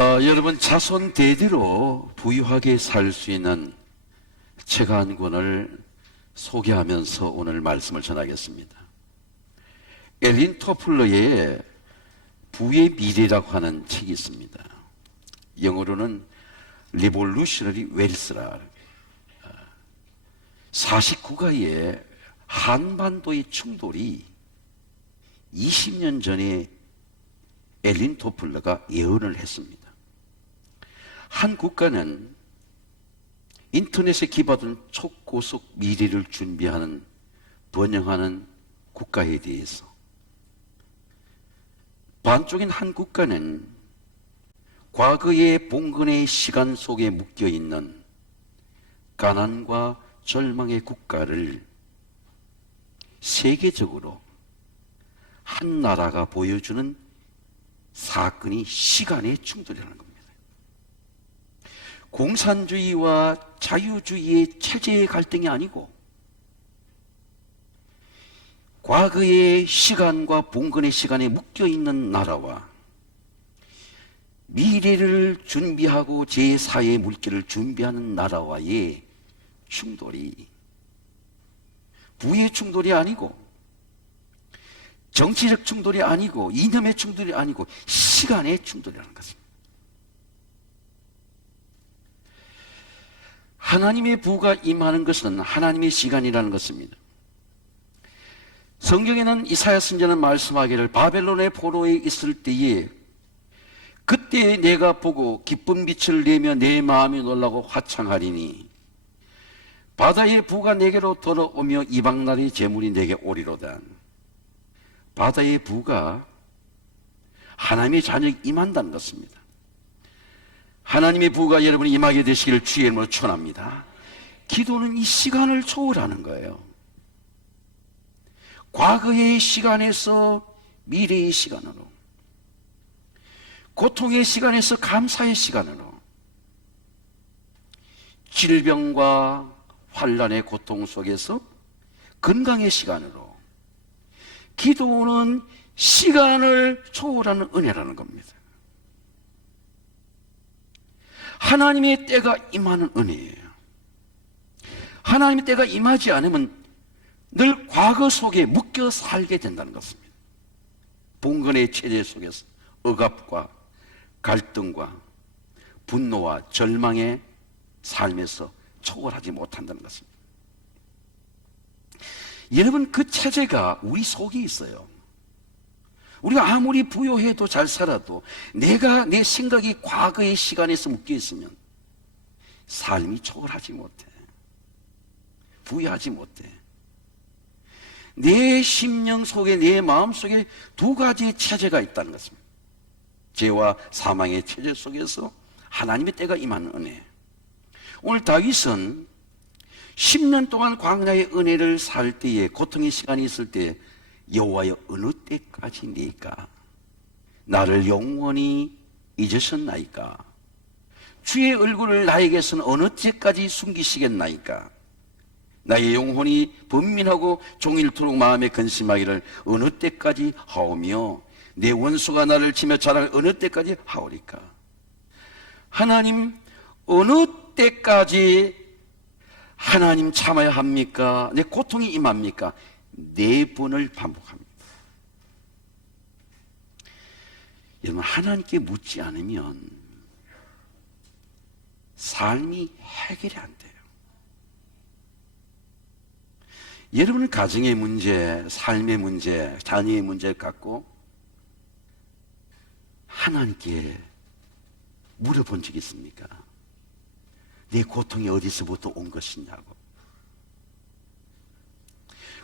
여러분, 자손 대대로 부유하게 살 수 있는 책 한 권을 소개하면서 오늘 말씀을 전하겠습니다. 엘린 토플러의 부의 미래라고 하는 책이 있습니다. 영어로는 Revolutionary Wealth라. 49가의 한반도의 충돌이 20년 전에 엘린 토플러가 예언을 했습니다. 한 국가는 인터넷에 기반한 초고속 미래를 준비하는 번영하는 국가에 대해서, 반쪽인 한 국가는 과거의 봉건의 시간 속에 묶여있는 가난과 절망의 국가를 세계적으로 한 나라가 보여주는 사건이 시간의 충돌이라는 겁니다. 공산주의와 자유주의의 체제의 갈등이 아니고 과거의 시간과 봉건의 시간에 묶여있는 나라와 미래를 준비하고 제4의 물결을 준비하는 나라와의 충돌이 부의 충돌이 아니고 정치적 충돌이 아니고 이념의 충돌이 아니고 시간의 충돌이라는 것입니다. 하나님의 부가 임하는 것은 하나님의 시간이라는 것입니다. 성경에는 이사야 선지자는 말씀하기를 바벨론의 포로에 있을 때에 그때 내가 보고 기쁜 빛을 내며 내 마음이 놀라고 화창하리니 바다의 부가 내게로 돌아오며 이방나라의 재물이 내게 오리로다. 바다의 부가 하나님의 자녀에 임한다는 것입니다. 하나님의 부가 여러분이 임하게 되시기를 주의 이름으로 축원합니다. 기도는 이 시간을 초월하는 거예요. 과거의 시간에서 미래의 시간으로, 고통의 시간에서 감사의 시간으로, 질병과 환난의 고통 속에서 건강의 시간으로, 기도는 시간을 초월하는 은혜라는 겁니다. 하나님의 때가 임하는 은혜예요. 하나님의 때가 임하지 않으면 늘 과거 속에 묶여 살게 된다는 것입니다. 봉건의 체제 속에서 억압과 갈등과 분노와 절망의 삶에서 초월하지 못한다는 것입니다. 여러분, 그 체제가 우리 속에 있어요. 우리가 아무리 부유해도 잘 살아도 내 생각이 과거의 시간에서 묶여 있으면 삶이 초월하지 못해. 부유하지 못해. 내 심령 속에, 내 마음 속에 두 가지의 체제가 있다는 것입니다. 죄와 사망의 체제 속에서 하나님의 때가 임하는 은혜. 오늘 다윗은 10년 동안 광야의 은혜를 살 때에, 고통의 시간이 있을 때 여호와여 어느 때까지니까 나를 영원히 잊으셨나이까? 주의 얼굴을 나에게서는 어느 때까지 숨기시겠나이까? 나의 영혼이 번민하고 종일토록 마음에 근심하기를 어느 때까지 하오며 내 원수가 나를 치며 자랑을 어느 때까지 하오리까? 하나님, 어느 때까지 하나님 참아야 합니까? 내 고통이 임합니까? 4번을 반복합니다. 여러분, 하나님께 묻지 않으면 삶이 해결이 안 돼요. 여러분은 가정의 문제, 삶의 문제, 자녀의 문제를 갖고 하나님께 물어본 적이 있습니까? 내 고통이 어디서부터 온 것이냐고.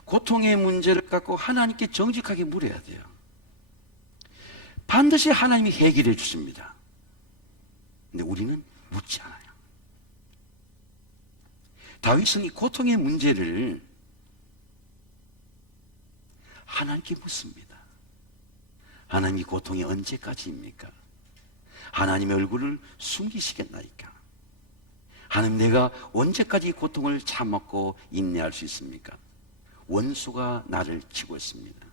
고통의 문제를 갖고 하나님께 정직하게 물어야 돼요. 반드시 하나님이 해결해 주십니다. 근데 우리는 묻지 않아요. 다윗은 이 고통의 문제를 하나님께 묻습니다. 하나님, 이 고통이 언제까지입니까? 하나님의 얼굴을 숨기시겠나이까? 하나님, 내가 언제까지 이 고통을 참았고 인내할 수 있습니까? 원수가 나를 치고 있습니다.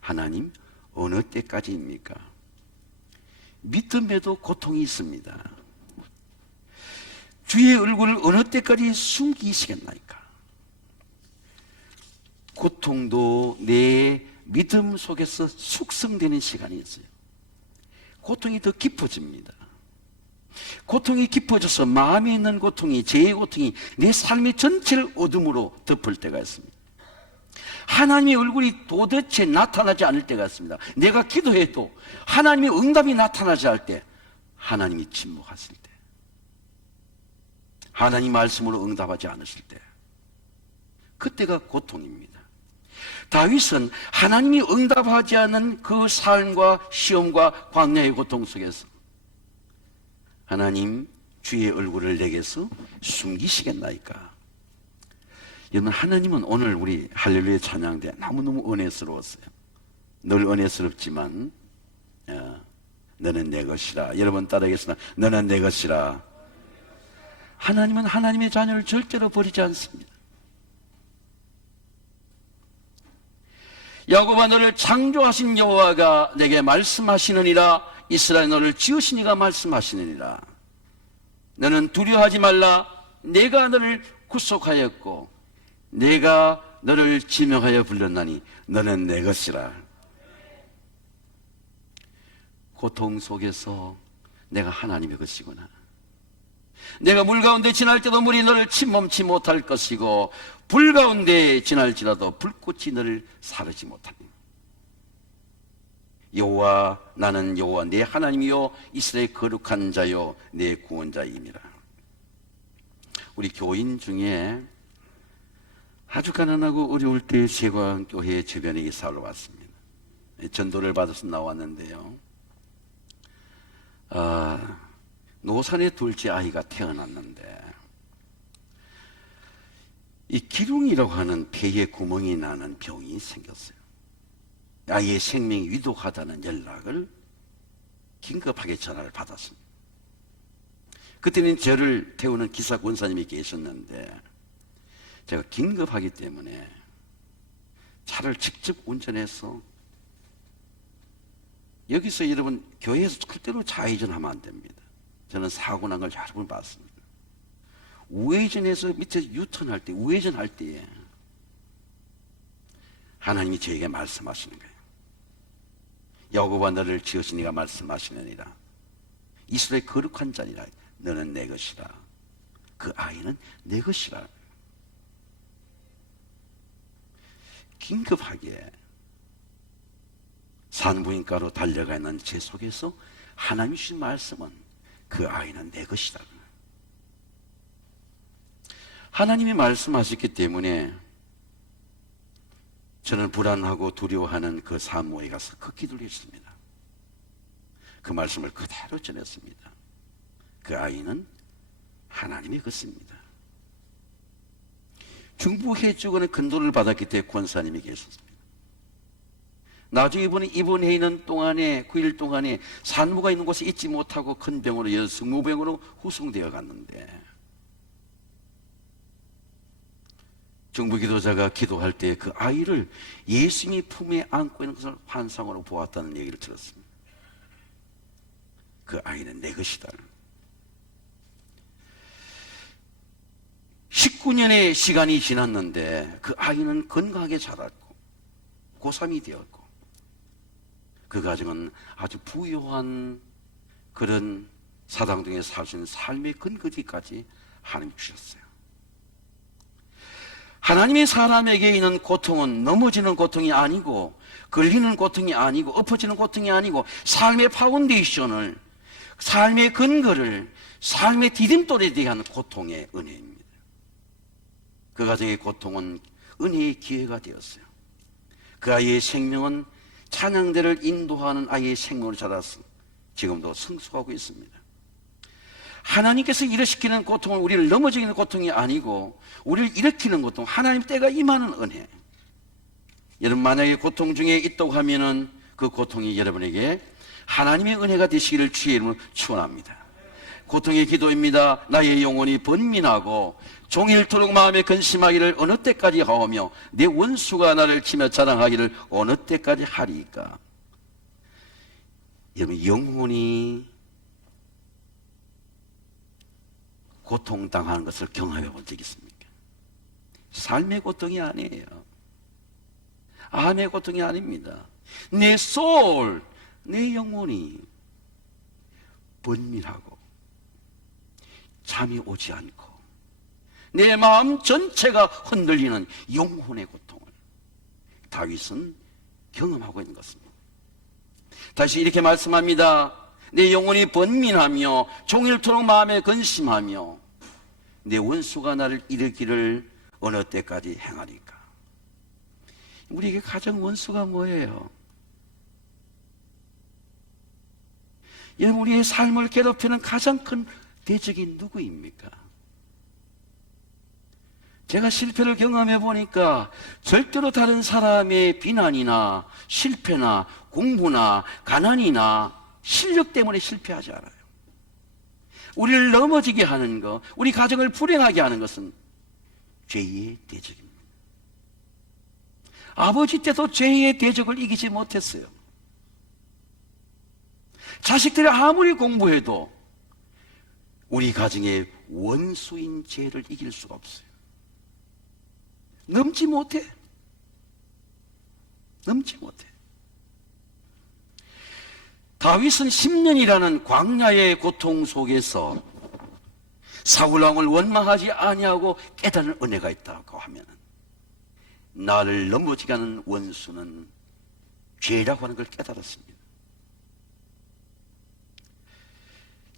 하나님, 어느 때까지입니까? 믿음에도 고통이 있습니다. 주의 얼굴을 어느 때까지 숨기시겠나이까? 고통도 내 믿음 속에서 숙성되는 시간이 있어요. 고통이 더 깊어집니다. 고통이 깊어져서 마음에 있는 고통이, 죄의 고통이 내 삶의 전체를 어둠으로 덮을 때가 있습니다. 하나님의 얼굴이 도대체 나타나지 않을 때가 있습니다. 내가 기도해도 하나님의 응답이 나타나지 않을 때, 하나님이 침묵하실 때, 하나님 말씀으로 응답하지 않으실 때, 그때가 고통입니다. 다윗은 하나님이 응답하지 않은 그 삶과 시험과 광야의 고통 속에서 하나님, 주의 얼굴을 내게서 숨기시겠나이까? 여러분, 하나님은 오늘 우리 할렐루야 찬양대 너무너무 은혜스러웠어요. 늘 은혜스럽지만 너는 내 것이라. 여러분 따라하겠습니다. 너는 내 것이라. 하나님은 하나님의 자녀를 절대로 버리지 않습니다. 야곱아, 너를 창조하신 여호와가 내게 말씀하시느니라. 이스라엘, 너를 지으신 이가 말씀하시느니라. 너는 두려워하지 말라. 내가 너를 구속하였고 내가 너를 지명하여 불렀나니 너는 내 것이라. 고통 속에서 내가 하나님의 것이구나. 내가 물 가운데 지날 때도 물이 너를 침범치 못할 것이고 불 가운데 지날지라도 불꽃이 너를 사르지 못하니. 여호와, 나는 여호와 내 하나님이요 이스라엘 거룩한 자요 내 구원자임이라. 우리 교인 중에 아주 가난하고 어려울 때 세광교회 주변에 이사를 왔습니다. 전도를 받아서 나왔는데요, 노산에 둘째 아이가 태어났는데 이 기둥이라고 하는 폐에 구멍이 나는 병이 생겼어요. 아이의 생명이 위독하다는 연락을 긴급하게 전화를 받았습니다. 그때는 저를 태우는 기사 권사님이 계셨는데 제가 긴급하기 때문에 차를 직접 운전해서, 여기서 여러분 교회에서 절대로 좌회전하면 안 됩니다. 저는 사고 난 걸 여러 번 봤습니다. 우회전해서 밑에서 유턴할 때, 우회전할 때에 하나님이 저에게 말씀하시는 거예요. 야곱아, 너를 지으신 이가 말씀하시느니라. 이스라엘 거룩한 자니라. 너는 내 것이라. 그 아이는 내 것이라. 긴급하게 산부인과로 달려가 있는 제 속에서 하나님이 주신 말씀은 그 아이는 내 것이다. 하나님이 말씀하셨기 때문에 저는 불안하고 두려워하는 그 사무에 가서 그 기도를 했습니다. 그 말씀을 그대로 전했습니다. 그 아이는 하나님의 것입니다. 중부해주고는 근도를 받았기 때문에 권사님이 계셨습니다. 나중에 이번에 입원해 있는 동안에 9일 동안에 산모가 있는 곳에 있지 못하고 큰 병으로 승무병으로 후송되어 갔는데, 중부기도자가 기도할 때 그 아이를 예수님이 품에 안고 있는 것을 환상으로 보았다는 얘기를 들었습니다. 그 아이는 내 것이다. 19년의 시간이 지났는데 그 아이는 건강하게 자랐고 고3이 되었고, 그 가정은 아주 부유한 그런 사당동에 살 수 있는 삶의 근거지까지 하나님이 주셨어요. 하나님의 사람에게 있는 고통은 넘어지는 고통이 아니고, 걸리는 고통이 아니고, 엎어지는 고통이 아니고, 삶의 파운데이션을, 삶의 근거를, 삶의 디딤돌에 대한 고통의 은혜입니다. 그 가정의 고통은 은혜의 기회가 되었어요. 그 아이의 생명은 찬양대를 인도하는 아이의 생명으로 자라서 지금도 성숙하고 있습니다. 하나님께서 일으키는 고통은 우리를 넘어지게 하는 고통이 아니고 우리를 일으키는 고통, 하나님 때가 임하는 은혜. 여러분, 만약에 고통 중에 있다고 하면은 그 고통이 여러분에게 하나님의 은혜가 되시기를 주의 이름으로 축원합니다. 고통의 기도입니다. 나의 영혼이 번민하고 종일토록 마음에 근심하기를 어느 때까지 하오며 내 원수가 나를 치며 자랑하기를 어느 때까지 하리이까. 여러분, 영혼이 고통당하는 것을 경험해 본 적 있습니까? 삶의 고통이 아니에요. 암의 고통이 아닙니다. 내 소울, 내 영혼이 번민하고 잠이 오지 않고 내 마음 전체가 흔들리는 영혼의 고통을 다윗은 경험하고 있는 것입니다. 다시 이렇게 말씀합니다. 내 영혼이 번민하며 종일토록 마음에 근심하며 내 원수가 나를 이르기를 어느 때까지 행하리까. 우리에게 가장 원수가 뭐예요? 여러분, 우리의 삶을 괴롭히는 가장 큰 대적이 누구입니까? 제가 실패를 경험해 보니까 절대로 다른 사람의 비난이나 실패나 공부나 가난이나 실력 때문에 실패하지 않아요. 우리를 넘어지게 하는 것, 우리 가정을 불행하게 하는 것은 죄의 대적입니다. 아버지 때도 죄의 대적을 이기지 못했어요. 자식들이 아무리 공부해도 우리 가정의 원수인 죄를 이길 수가 없어요. 넘지 못해. 넘지 못해. 다윗은 10년이라는 광야의 고통 속에서 사울왕을 원망하지 아니하고 깨달은 은혜가 있다고 하면 나를 넘어지게 하는 원수는 죄라고 하는 걸 깨달았습니다.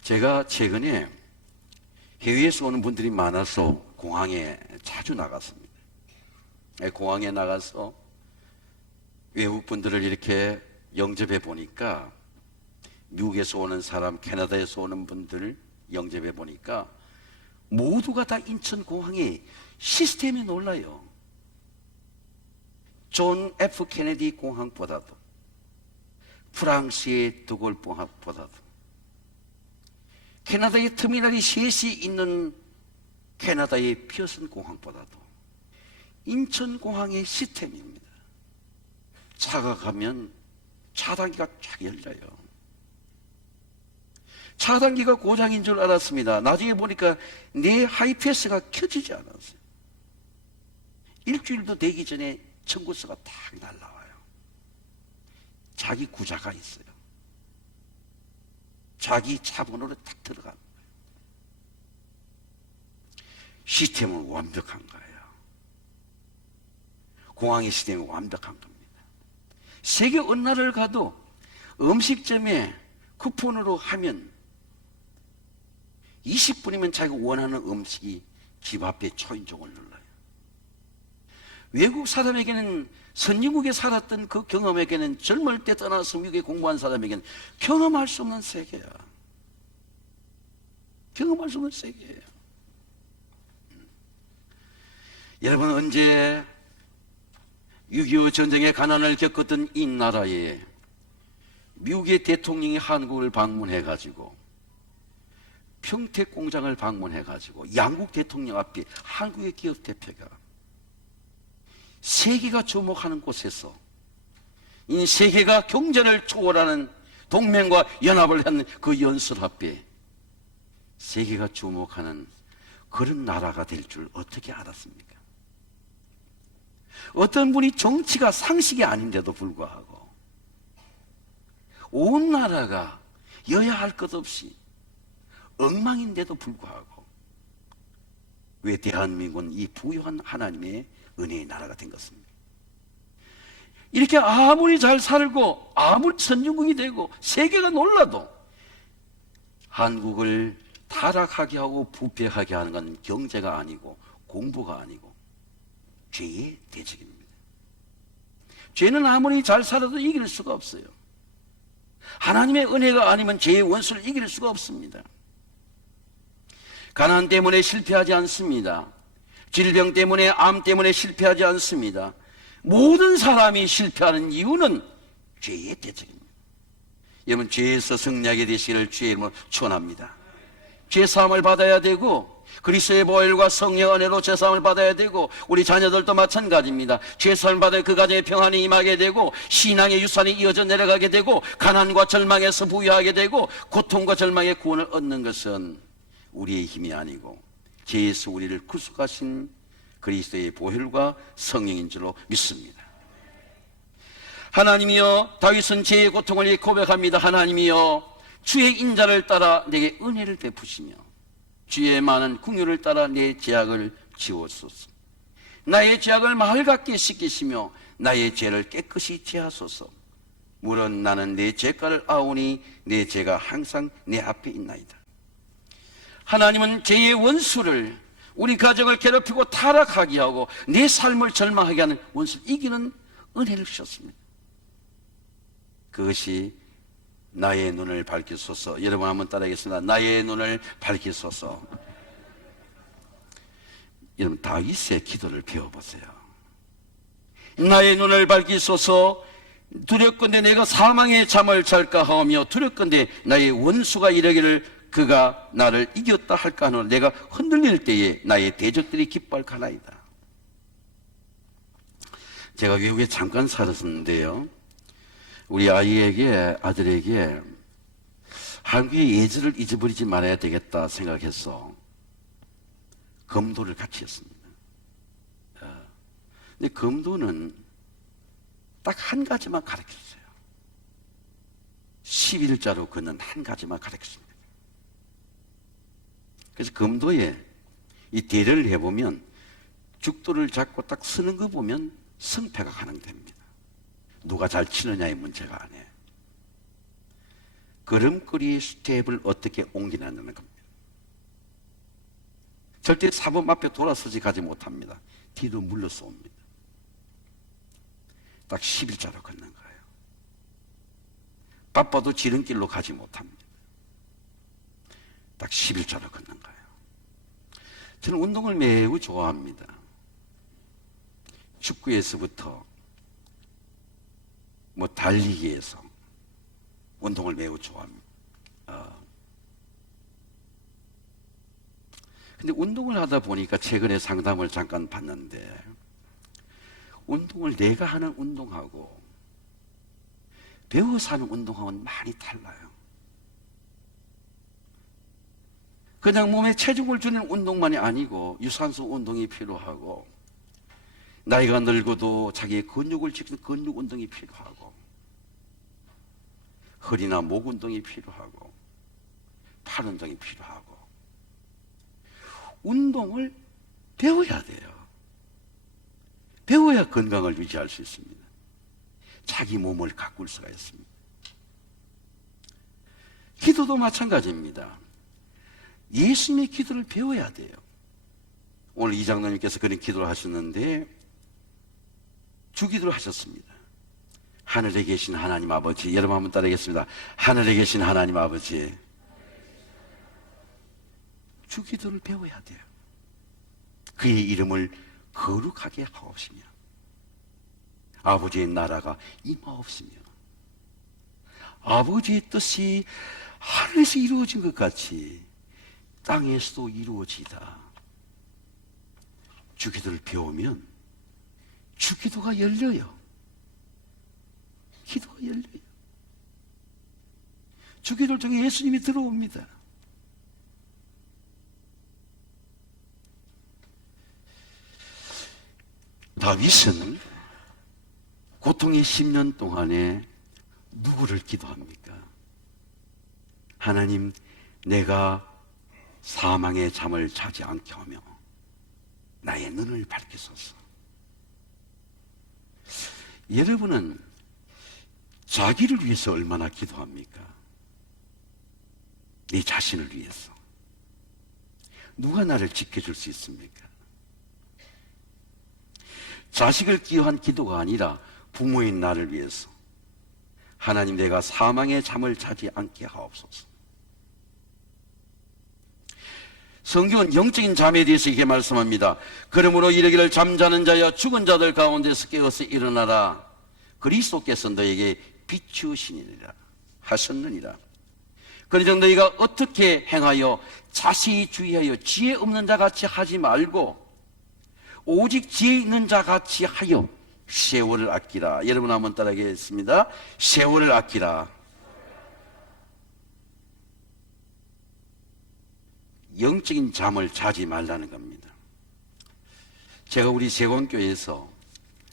제가 최근에 해외에서 오는 분들이 많아서 공항에 자주 나갔습니다. 공항에 나가서 외국 분들을 이렇게 영접해 보니까 미국에서 오는 사람, 캐나다에서 오는 분들 영접해 보니까 모두가 다 인천공항의 시스템이 놀라요. 존 F 케네디 공항보다도, 프랑스의 드골 공항보다도, 캐나다의 터미널이 셋이 있는 캐나다의 피어슨 공항보다도 인천공항의 시스템입니다. 차가 가면 차단기가 쫙 열려요. 차단기가 고장인 줄 알았습니다. 나중에 보니까 내 하이패스가 켜지지 않았어요. 일주일도 되기 전에 청구서가 딱 날라와요. 자기 구자가 있어요. 자기 차번호로 딱 들어가는 거예요. 시스템은 완벽한 거예요. 공항의 시스템이 완벽한 겁니다. 세계 어느 나라를 가도 음식점에 쿠폰으로 하면 20분이면 자기가 원하는 음식이 집 앞에 초인종을 눌러요. 외국 사람에게는, 선진국에 살았던 그 경험에게는, 젊을 때 떠나서 미국에 공부한 사람에게는 경험할 수 없는 세계야. 경험할 수 없는 세계예요. 여러분, 언제 6.25 전쟁의 가난을 겪었던 이 나라에 미국의 대통령이 한국을 방문해가지고 평택 공장을 방문해가지고 양국 대통령 앞에 한국의 기업 대표가 세계가 주목하는 곳에서 이 세계가 경제를 초월하는 동맹과 연합을 한 그 연설 앞에 세계가 주목하는 그런 나라가 될 줄 어떻게 알았습니까? 어떤 분이 정치가 상식이 아닌데도 불구하고 온 나라가 여야 할 것 없이 엉망인데도 불구하고 왜 대한민국은 이 부유한 하나님의 은혜의 나라가 된 것입니다. 이렇게 아무리 잘 살고 아무리 선진국이 되고 세계가 놀라도 한국을 타락하게 하고 부패하게 하는 건 경제가 아니고 공부가 아니고 죄의 대적입니다. 죄는 아무리 잘 살아도 이길 수가 없어요. 하나님의 은혜가 아니면 죄의 원수를 이길 수가 없습니다. 가난 때문에 실패하지 않습니다. 질병 때문에, 암 때문에 실패하지 않습니다. 모든 사람이 실패하는 이유는 죄의 대적입니다. 여러분, 죄에서 승리하게 되시기를 주의 이름으로 축원합니다. 죄사함을 받아야 되고, 그리스도의 보혈과 성령 은혜로 죄사함을 받아야 되고, 우리 자녀들도 마찬가지입니다. 죄사함을 받아 그 가정에 평안이 임하게 되고, 신앙의 유산이 이어져 내려가게 되고, 가난과 절망에서 부유하게 되고, 고통과 절망의 구원을 얻는 것은 우리의 힘이 아니고 죄에서 우리를 구속하신 그리스도의 보혈과 성령인 줄로 믿습니다. 하나님이여, 다윗은 죄의 고통을 고백합니다. 하나님이여, 주의 인자를 따라 내게 은혜를 베푸시며 주의 많은 긍휼을 따라 내 죄악을 지웠소서. 나의 죄악을 마을 같게 씻기시며 나의 죄를 깨끗이 제하소서. 물론 나는 내 죄가를 아오니 내 죄가 항상 내 앞에 있나이다. 하나님은 죄의 원수를, 우리 가정을 괴롭히고 타락하게 하고 내 삶을 절망하게 하는 원수를 이기는 은혜를 주셨습니다. 그것이 나의 눈을 밝히소서. 여러분 한번 따라하겠습니다. 나의 눈을 밝히소서. 여러분 다윗의 기도를 배워보세요. 나의 눈을 밝히소서. 두렵건대 내가 사망의 잠을 잘까 하오며 두렵건대 나의 원수가 이르기를 그가 나를 이겼다 할까 하노. 내가 흔들릴 때에 나의 대적들이 기뻐할까나이다. 제가 외국에 잠깐 살았었는데요, 우리 아들에게 한국의 예절을 잊어버리지 말아야 되겠다 생각해서 검도를 같이 했습니다. 근데 검도는 딱 한 가지만 가르쳤어요. 11자로 걷는 한 가지만 가르쳤습니다. 그래서 검도에 이 대례를 해보면 죽도를 잡고 딱 서는 거 보면 승패가 가능됩니다. 누가 잘 치느냐의 문제가 아니에요. 걸음걸이의 스텝을 어떻게 옮기냐는 겁니다. 절대 사범 앞에 돌아서지 가지 못합니다. 뒤로 물러서 옵니다. 딱 11자로 걷는 거예요. 바빠도 지름길로 가지 못합니다. 딱 11자로 걷는 거예요. 저는 운동을 매우 좋아합니다. 축구에서부터 달리기에서 운동을 매우 좋아합니다. 근데 운동을 하다 보니까 최근에 상담을 잠깐 받는데, 운동을 내가 하는 운동하고 배워서 하는 운동하고는 많이 달라요. 그냥 몸에 체중을 주는 운동만이 아니고 유산소 운동이 필요하고, 나이가 늙어도 자기의 근육을 지키는 근육 운동이 필요하고, 허리나 목 운동이 필요하고, 팔 운동이 필요하고, 운동을 배워야 돼요. 배워야 건강을 유지할 수 있습니다. 자기 몸을 가꿀 수가 있습니다. 기도도 마찬가지입니다. 예수님의 기도를 배워야 돼요. 오늘 이 장로님께서 그런 기도를 하셨는데 주기도를 하셨습니다. 하늘에 계신 하나님 아버지, 여러분 한번 따라하겠습니다. 하늘에 계신 하나님 아버지, 주기도를 배워야 돼요. 그의 이름을 거룩하게 하옵시며 아버지의 나라가 임하옵시며 아버지의 뜻이 하늘에서 이루어진 것 같이 땅에서도 이루어지다. 주기도를 배우면 주기도가 열려요. 기도가 열려요. 주기도를 통해 예수님이 들어옵니다. 다윗은 고통의 10년 동안에 누구를 기도합니까? 하나님, 내가 사망의 잠을 자지 않게 하며 나의 눈을 밝히소서. 여러분은 자기를 위해서 얼마나 기도합니까? 네 자신을 위해서. 누가 나를 지켜줄 수 있습니까? 자식을 기여한 기도가 아니라 부모인 나를 위해서. 하나님, 내가 사망의 잠을 자지 않게 하옵소서. 성경은 영적인 잠에 대해서 이렇게 말씀합니다. 그러므로 이르기를 잠자는 자여 죽은 자들 가운데서 깨어서 일어나라. 그리스도께서 너에게 비추시니라 하셨느니라. 그러므로 너희가 어떻게 행하여 자세히 주의하여 지혜 없는 자 같이 하지 말고 오직 지혜 있는 자 같이 하여 세월을 아끼라. 여러분 한번 따라하겠습니다. 세월을 아끼라. 영적인 잠을 자지 말라는 겁니다. 제가 우리 세공교회에서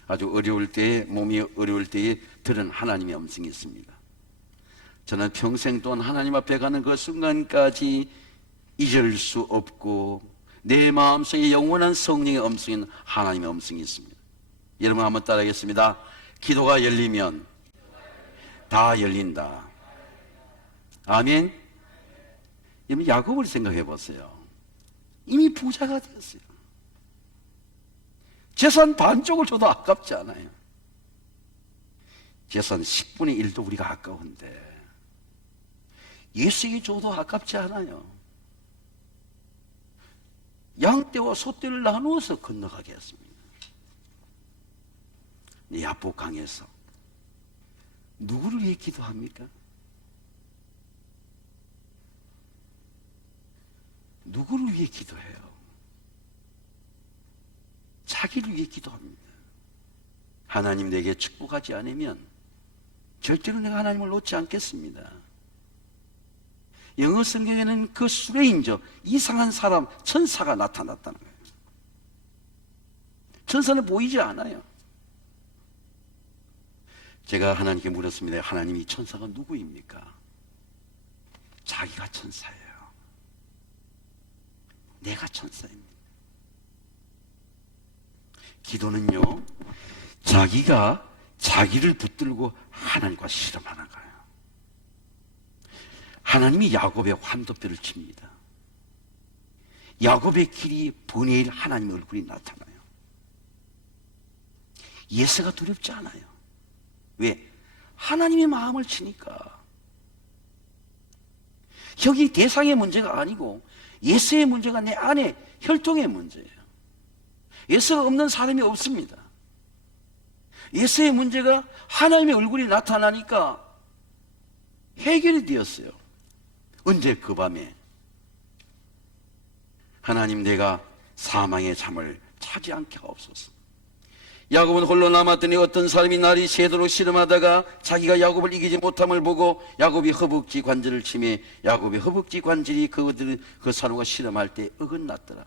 아주 어려울 때에, 몸이 어려울 때에 들은 하나님의 음성이 있습니다. 저는 평생 동안 하나님 앞에 가는 그 순간까지 잊을 수 없고 내 마음속에 영원한 성령의 음성인 하나님의 음성이 있습니다. 여러분 한번 따라하겠습니다. 기도가 열리면 다 열린다. 아멘. 여러분 야곱을 생각해 보세요. 이미 부자가 되었어요. 재산 반쪽을 줘도 아깝지 않아요. 재산 10분의 1도 우리가 아까운데 예수에게 줘도 아깝지 않아요. 양떼와 소떼를 나누어서 건너가게 했습니다. 야복강에서 누구를 위해 기도합니까? 누구를 위해 기도해요? 자기를 위해 기도합니다. 하나님 내게 축복하지 않으면 절대로 내가 하나님을 놓지 않겠습니다. 영어 성경에는 그 수레인저, 이상한 사람, 천사가 나타났다는 거예요. 천사는 보이지 않아요. 제가 하나님께 물었습니다. 하나님, 이 천사가 누구입니까? 자기가 천사예요. 내가 천사입니다. 기도는요, 자기가 자기를 붙들고 하나님과 씨름하는 거예요. 하나님이 야곱의 환도뼈를 칩니다. 야곱의 길이 번뇌의 일 하나님의 얼굴이 나타나요. 예수가 두렵지 않아요. 왜? 하나님의 마음을 치니까. 여기 대상의 문제가 아니고 예수의 문제가 내 안에 혈통의 문제예요. 예수가 없는 사람이 없습니다. 예수의 문제가 하나님의 얼굴이 나타나니까 해결이 되었어요. 언제? 그 밤에. 하나님, 내가 사망의 잠을 자지 않게 하옵소서. 야곱은 홀로 남았더니 어떤 사람이 날이 새도록 씨름하다가 자기가 야곱을 이기지 못함을 보고 야곱이 허벅지 관절을 치매 야곱의 허벅지 관절이 그 사람과 씨름할 때 어긋났더라.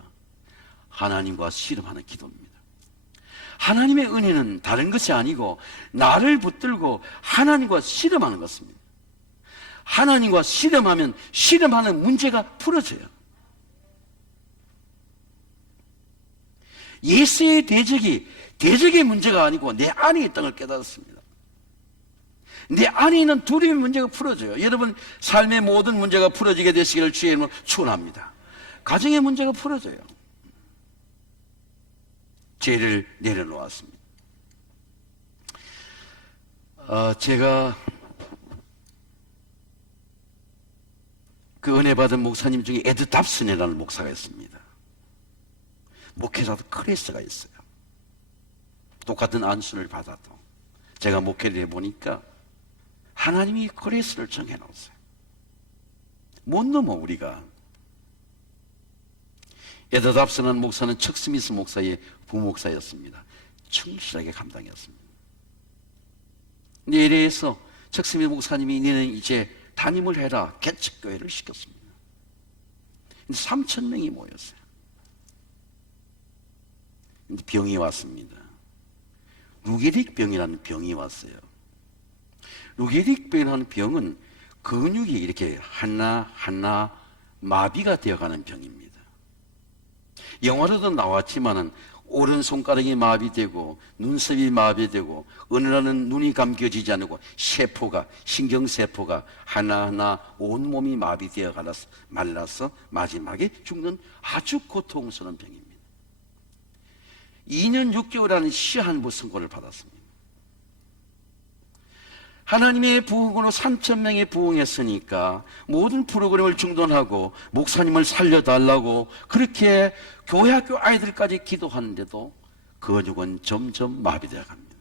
하나님과 씨름하는 기도입니다. 하나님의 은혜는 다른 것이 아니고 나를 붙들고 하나님과 씨름하는 것입니다. 하나님과 씨름하면 씨름하는 문제가 풀어져요. 예수의 대적의 문제가 아니고 내 안에 있다는 걸 깨달았습니다. 내 안에 있는 두려움의 문제가 풀어져요. 여러분 삶의 모든 문제가 풀어지게 되시기를 주의 이름으로 축원합니다. 가정의 문제가 풀어져요. 죄를 내려놓았습니다. 제가 그 은혜 받은 목사님 중에 에드 답슨이라는 목사가 있습니다. 목회자도 크레스가 있어요. 똑같은 안수를 받아도 제가 목회를 해보니까 하나님이 크레스를 정해놓았어요. 못 넘어 우리가. 에드 답슨한 목사는 척 스미스 목사의 부목사였습니다. 충실하게 감당했습니다. 근데 이래서 척 스미스 목사님이 너는 이제 담임을 해라 개척교회를 시켰습니다. 3,000명이 모였어요. 근데 병이 왔습니다. 루게릭 병이라는 병이 왔어요. 루게릭 병이라는 병은 근육이 이렇게 하나 마비가 되어가는 병입니다. 영화로도 나왔지만은 오른손가락이 마비되고 눈썹이 마비되고 어느 날은 눈이 감겨지지 않고 신경세포가 하나하나 온몸이 마비되어 말라서 마지막에 죽는 아주 고통스러운 병입니다. 2년 6개월이라는 시한부 선고를 받았습니다. 하나님의 부흥으로 3,000명이 부흥했으니까 모든 프로그램을 중단하고 목사님을 살려달라고 그렇게 교회학교 아이들까지 기도하는데도 근육은 점점 마비되어 갑니다.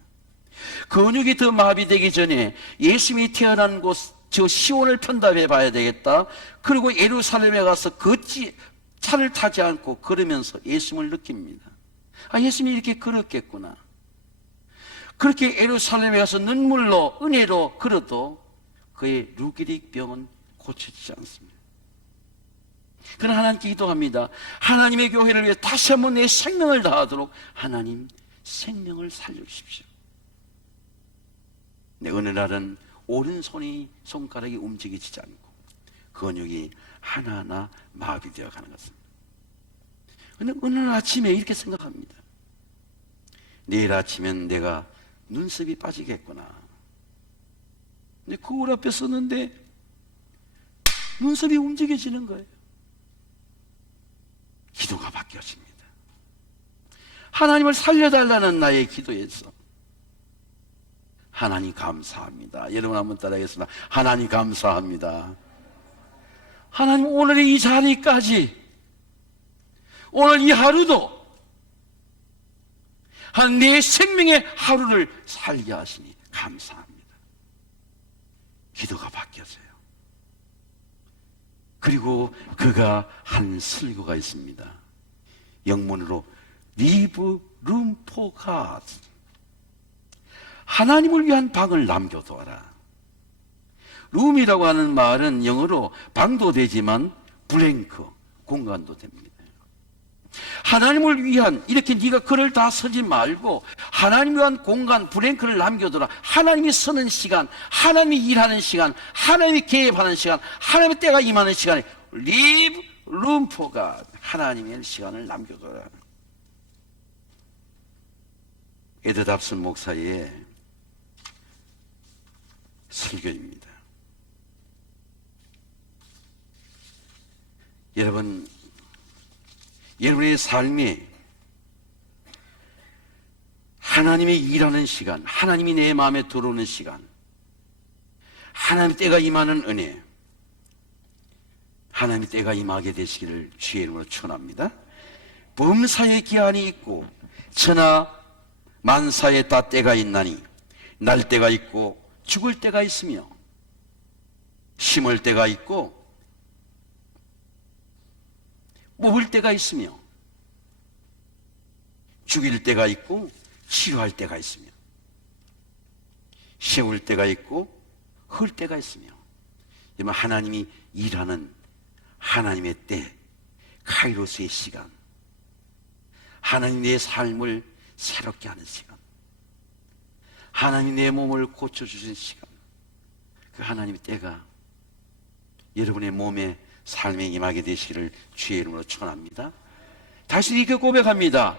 근육이 더 마비되기 전에 예수님이 태어난 곳 저 시온을 편답해 봐야 되겠다. 그리고 예루살렘에 가서 차를 타지 않고 걸으면서 예수님을 느낍니다. 아, 예수님이 이렇게 걸었겠구나. 그렇게 예루살렘에 가서 눈물로 은혜로 걸어도 그의 루게릭 병은 고쳐지지 않습니다. 그러나 하나님께 기도합니다. 하나님의 교회를 위해 다시 한번 내 생명을 다하도록 하나님 생명을 살려주십시오. 내 어느 날은 손가락이 움직이지 않고 근육이 하나하나 마비되어 가는 것입니다. 그런데 어느 날 아침에 이렇게 생각합니다. 내일 아침엔 내가 눈썹이 빠지겠구나. 근데 거울 앞에 섰는데 눈썹이 움직여지는 거예요. 기도가 바뀌어집니다. 하나님을 살려달라는 나의 기도에서 하나님 감사합니다. 여러분 한번 따라하겠습니다. 하나님 감사합니다. 하나님 오늘의 이 자리까지, 오늘 이 하루도 내 생명의 하루를 살게 하시니 감사합니다. 기도가 바뀌었어요. 그리고 그가 한 설교가 있습니다. 영문으로 Leave room for God. 하나님을 위한 방을 남겨두어라. 룸이라고 하는 말은 영어로 방도 되지만 블랭크, 공간도 됩니다. 하나님을 위한, 이렇게 네가 글을 다 쓰지 말고 하나님을 위한 공간, 블랭크를 남겨두라. 하나님이 서는 시간, 하나님이 일하는 시간, 하나님이 개입하는 시간, 하나님의 때가 임하는 시간에 Leave room for God. 하나님의 시간을 남겨둬라. 에드 답슨 목사의 설교입니다. 여러분, 여러분의 삶에 하나님이 일하는 시간, 하나님이 내 마음에 들어오는 시간, 하나님의 때가 임하는 은혜, 하나님의 때가 임하게 되시기를 주의 이름으로 축원합니다. 범사의 기한이 있고 천하 만사에 다 때가 있나니 날 때가 있고 죽을 때가 있으며 심을 때가 있고 뽑을 때가 있으며 죽일 때가 있고 치료할 때가 있으며 세울 때가 있고 흘 때가 있으며, 여러분, 하나님이 일하는 하나님의 때, 카이로스의 시간, 하나님 내 삶을 새롭게 하는 시간, 하나님 내 몸을 고쳐주신 시간, 그 하나님의 때가 여러분의 몸에 삶에 임하게 되시기를 주의 이름으로 축원합니다. 다시 이렇게 고백합니다.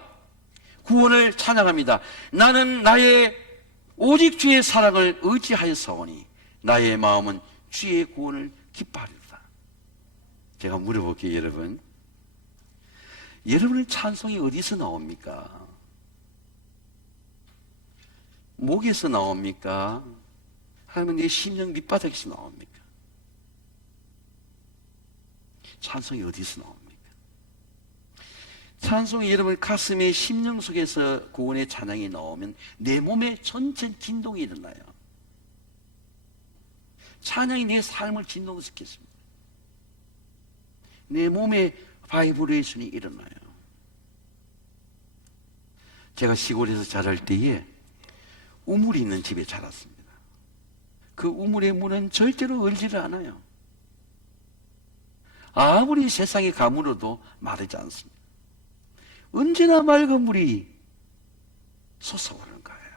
구원을 찬양합니다. 나는 나의 오직 주의 사랑을 의지하였사오니 나의 마음은 주의 구원을 기뻐하리로다. 제가 물어볼게요, 여러분. 여러분의 찬송이 어디서 나옵니까? 목에서 나옵니까? 아니면 내 심령 밑바닥에서 나옵니까? 찬송이 어디서 나옵니까? 찬송이 여러분 가슴의 심령 속에서 구원의 찬양이 나오면 내 몸에 전체 진동이 일어나요. 찬양이 내 삶을 진동시켰습니다. 내 몸에 바이브레이션이 일어나요. 제가 시골에서 자랄 때에 우물이 있는 집에 자랐습니다. 그 우물의 물은 절대로 얼지를 않아요. 아무리 세상에 가물어도 마르지 않습니다. 언제나 맑은 물이 솟아오르는 거예요.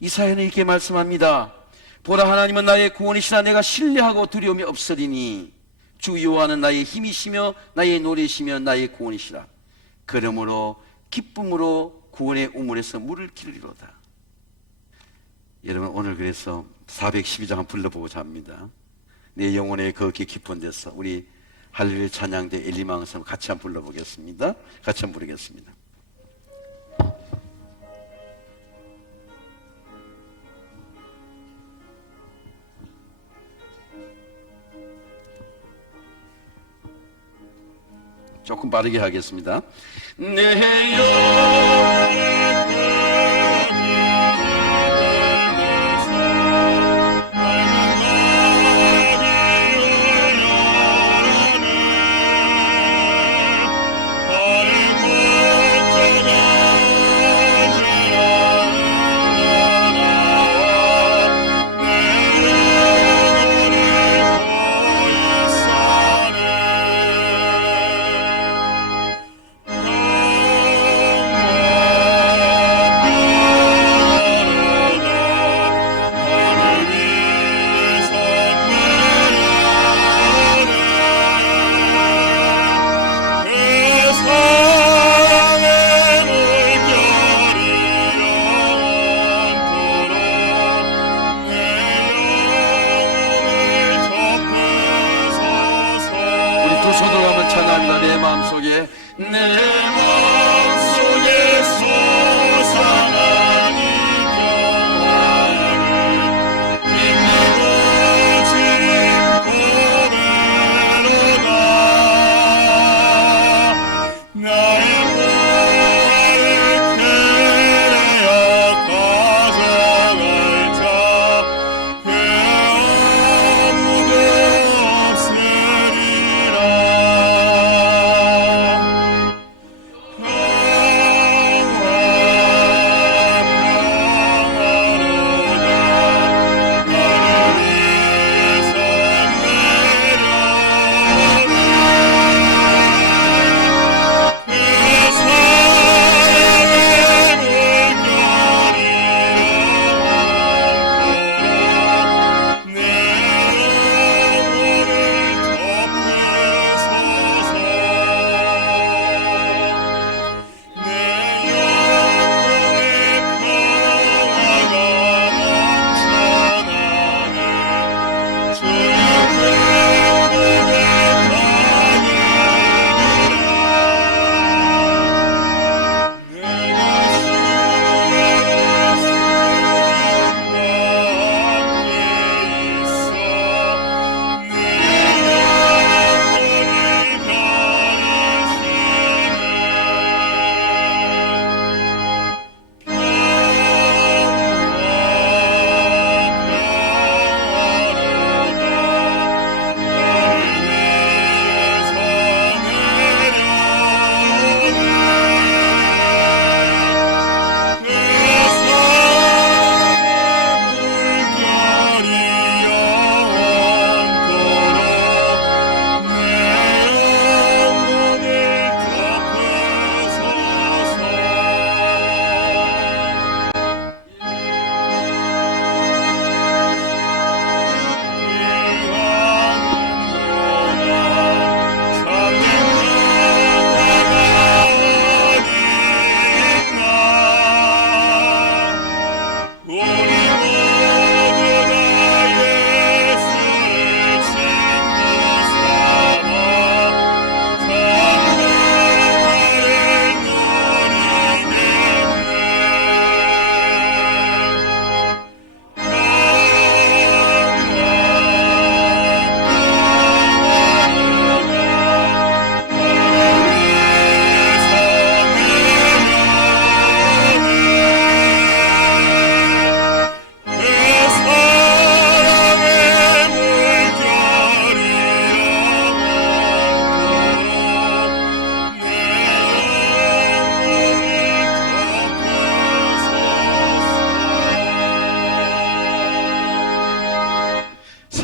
이사야는 이렇게 말씀합니다. 보라, 하나님은 나의 구원이시라. 내가 신뢰하고 두려움이 없으리니 주 여호와는 나의 힘이시며 나의 노래시며 나의 구원이시라. 그러므로 기쁨으로 구원의 우물에서 물을 기르리로다. 여러분, 오늘 그래서 412장 한번 불러보고자 합니다. 내 영혼의 거기 깊은 데서 우리 할렐루야 찬양대 엘리망스 같이 한번 불러보겠습니다. 같이 한번 부르겠습니다. 조금 빠르게 하겠습니다. 내 영혼의 내 마음속에 솟아나니 평안을 힘내어진 고배로다. 나의 보화를 캐내어 가져갈 자 그 아무도 없으리라.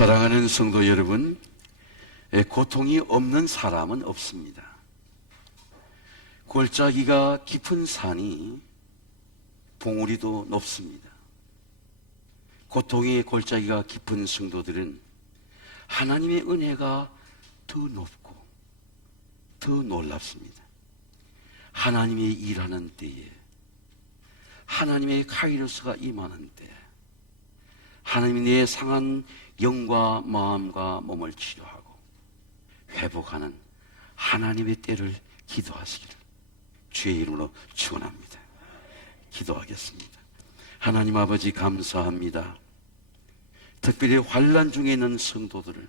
사랑하는 성도 여러분, 고통이 없는 사람은 없습니다. 골짜기가 깊은 산이 봉우리도 높습니다. 고통의 골짜기가 깊은 성도들은 하나님의 은혜가 더 높고 더 놀랍습니다. 하나님의 일하는 때에, 하나님의 카이로스가 임하는 때, 하나님이 내 상한 영과 마음과 몸을 치료하고 회복하는 하나님의 때를 기도하시기를 주의 이름으로 축원합니다. 기도하겠습니다. 하나님 아버지 감사합니다. 특별히 환난 중에 있는 성도들을,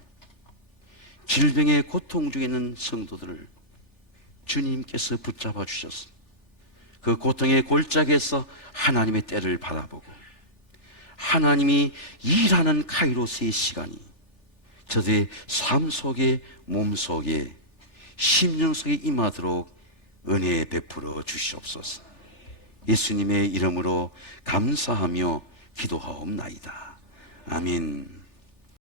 질병의 고통 중에 있는 성도들을 주님께서 붙잡아 주셨습니다. 그 고통의 골짜기에서 하나님의 때를 바라보고 하나님이 일하는 카이로스의 시간이 저들의 삶 속에, 몸 속에, 심령 속에 임하도록 은혜 베풀어 주시옵소서. 예수님의 이름으로 감사하며 기도하옵나이다. 아멘.